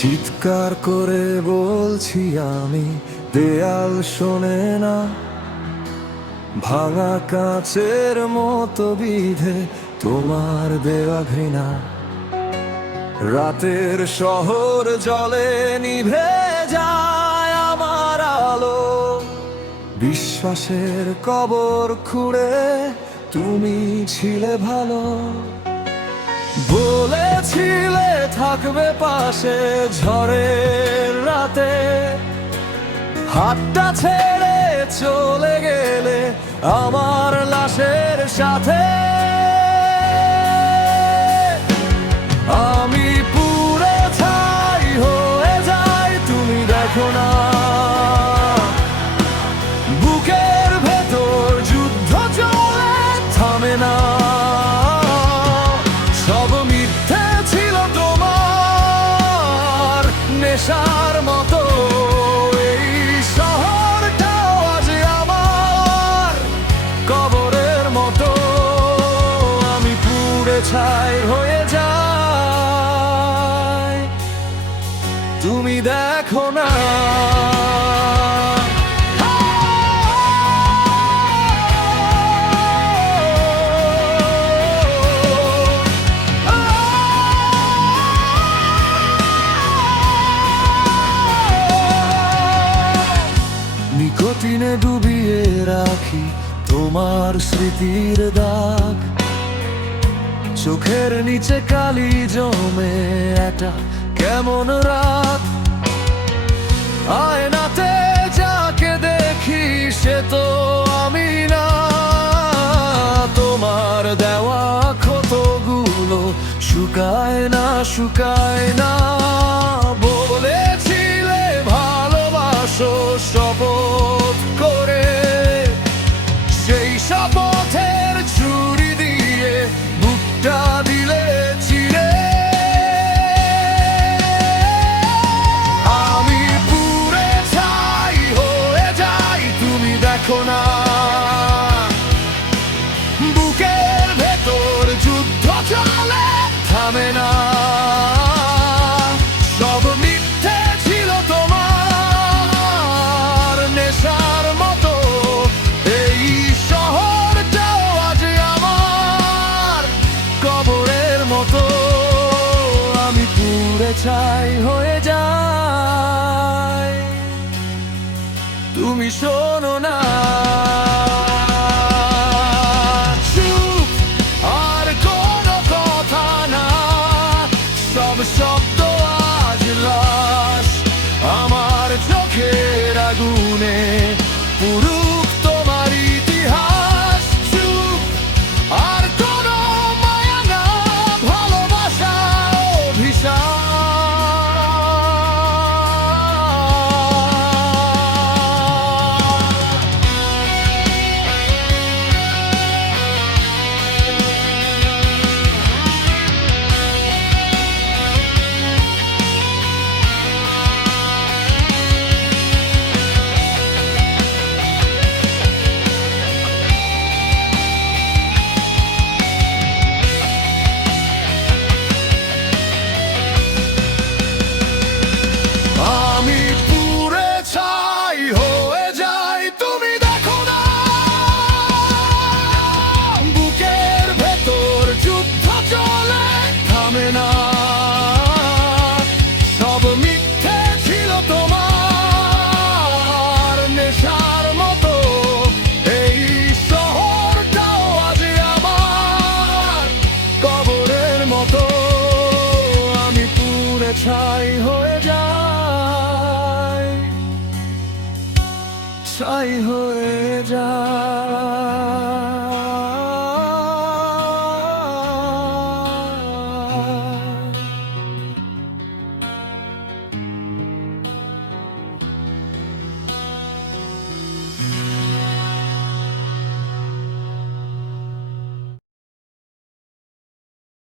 চিৎকার করে বলছি আমি, দেয়াল শোনে না। ভাঙা কাচের মতো বিধে তোমার দেওয়া ঘৃণা। রাতের শহর জলে নিভে যায় আমার আলো। বিশ্বাসের কবর খুঁড়ে তুমি ছিলে ভালো। বলেছিলে থাকবে পাশে ঝড়ের রাতে। হাতটা ছেড়ে চলে গেলে আমার লাশের সাথে। আমি পুড়ে ছাই হয়ে যাই, তুমি দেখো না। বুকের ভেতর যুদ্ধ চলে, থামে না। সব মিথ্যে ছিল তোমার নেশার মতো। এই শহরটাও আজ আমার কবরের মতো। আমি পুড়ে ছাই হয়ে যাই, তুমি দেখো না। নিকোটিনে ডুবিয়ে রাখি তোমার স্মৃতির দাগ। চোখের নিচে কালি জমে একটা কেমন রাত। আয়নাতে যাকে দেখি সে তো আমি না। তোমার দেওয়া ক্ষতগুলো শুকায় না, শুকায় না। বলেছিলে ভালোবাসো শপথ করে, সেই শপথের ছুরি দিয়ে বুকটা দিলে চিরে। আমি পুড়ে ছাই হয়ে যাই, তুমি দেখো না। বুকের ভেতর যুদ্ধ চলে, থামে না। সব মিথ্যে ছিল তোমার নেশার মতো। এই শহরটাও আজ আমার কবরের মতো। আমি পুড়ে ছাই হয়ে যাই, তুমি শোনো না। চুপ, আর কোনো কথা না। সব শব্দ আজ লাশ। আমার চোখের আগুনে পুরুক তোমার ইতিহাস। চুপ, আর কোনো মায়া না, ভালোবাসা অভিশাপ। আমি পুড়ে ছাই হয়ে যাই, তুমি দেখো না। বুকের ভেতর যুদ্ধ চলে, থামে না। সব মিথ্যে ছিল তোমার নেশার মতো। এই শহরটাও আজ আমার কবরের মতো। আমি পুড়ে ছাই হয়ে যাই, ছাই হয়ে যাই।